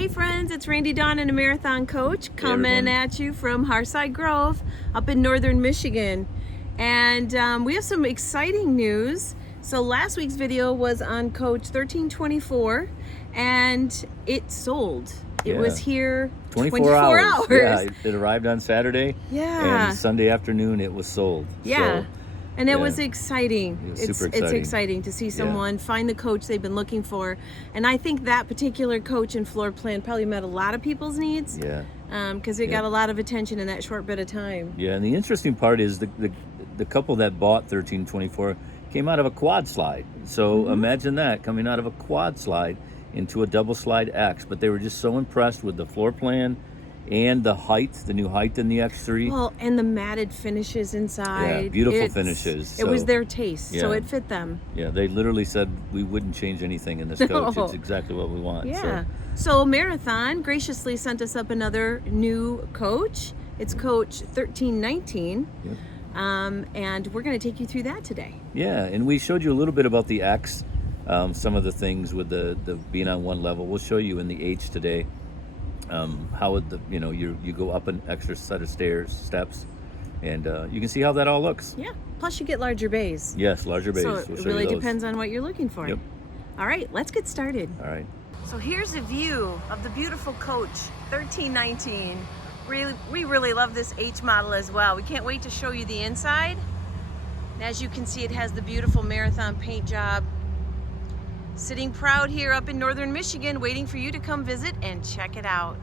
Hey friends, it's Randy Dawn and a marathon coach coming at you from Harside Grove up in northern Michigan. And we have some exciting news. So last week's video was on coach 1324 and it sold. It was here 24 hours. Yeah, it arrived on Saturday. Yeah. And Sunday afternoon it was sold. Yeah. So, and it was exciting. It was it's super exciting. It's exciting to see someone find the coach they've been looking for. And I think that particular coach and floor plan probably met a lot of people's needs. Yeah. Because it got a lot of attention in that short bit of time. Yeah, and the interesting part is the couple that bought 1324 came out of a quad slide. So imagine that, coming out of a quad slide into a double slide X. But they were just so impressed with the floor plan and the height, the new height in the X3. Well, and the matted finishes inside. Yeah, beautiful finishes. It was their taste, so it fit them. Yeah, they literally said we wouldn't change anything in this coach. It's exactly what we want. Yeah. So Marathon graciously sent us up another new coach. It's coach 1319. Yep. And we're going to take you through that today. Yeah, and we showed you a little bit about the X, some of the things with the being on one level. We'll show you in the H today. How you go up an extra set of steps, and you can see how that all looks. Yeah. Plus you get larger bays. Yes, larger bays. So it really depends on what you're looking for. Yep. All right, let's get started. All right. So here's a view of the beautiful coach 1319. We really love this H model as well. We can't wait to show you the inside. And as you can see, it has the beautiful Marathon paint job. Sitting proud here up in northern Michigan, waiting for you to come visit and check it out.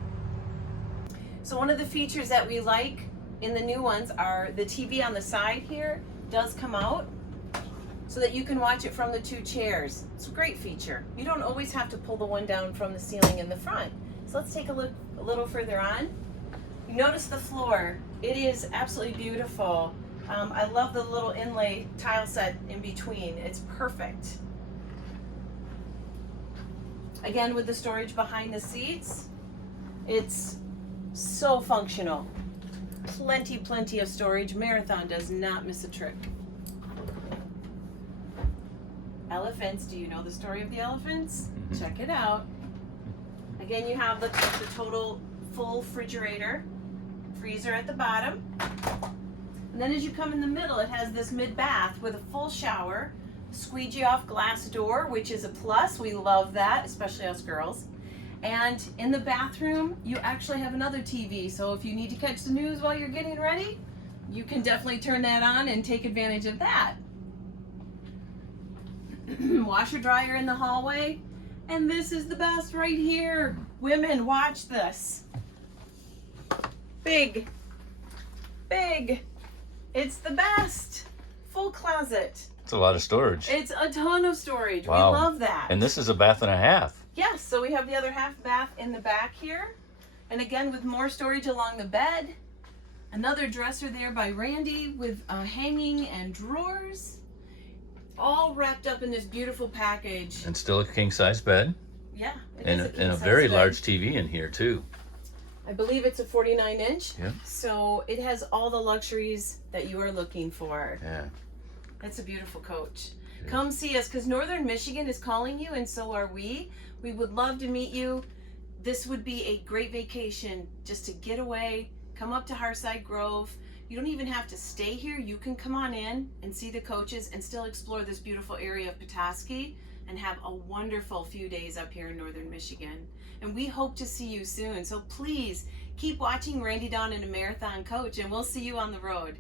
So one of the features that we like in the new ones are the TV on the side here does come out so that you can watch it from the two chairs. It's a great feature. You don't always have to pull the one down from the ceiling in the front. So let's take a look a little further on. You notice the floor. It is absolutely beautiful. I love the little inlay tile set in between. It's perfect. Again, with the storage behind the seats, it's so functional. Plenty of storage. Marathon does not miss a trick. Elephants, do you know the story of the elephants? Check it out. Again, you have the total full refrigerator, freezer at the bottom. And then as you come in the middle, it has this mid-bath with a full shower, squeegee off glass door, which is a plus. We love that, especially us girls. And in the bathroom, you actually have another TV. So if you need to catch the news while you're getting ready, you can definitely turn that on and take advantage of that. Washer dryer in the hallway. And this is the best right here. Women, watch this. Big. It's the best. Full closet. It's a lot of storage. It's a ton of storage. Wow. We love that. And this is a bath and a half. Yes, so we have the other half bath in the back here. And again, with more storage along the bed. Another dresser there by Randy with hanging and drawers. All wrapped up in this beautiful package. And still a king-size bed. Yeah, And a very large TV in here, too. I believe it's a 49-inch. Yeah. So it has all the luxuries that you are looking for. Yeah. That's a beautiful coach. Come see us, because Northern Michigan is calling you, and so are we. We would love to meet you. This would be a great vacation just to get away, come up to Harside Grove. You don't even have to stay here. You can come on in and see the coaches and still explore this beautiful area of Petoskey and have a wonderful few days up here in Northern Michigan. And we hope to see you soon. So please keep watching Randy Dawn and a Marathon Coach, and we'll see you on the road.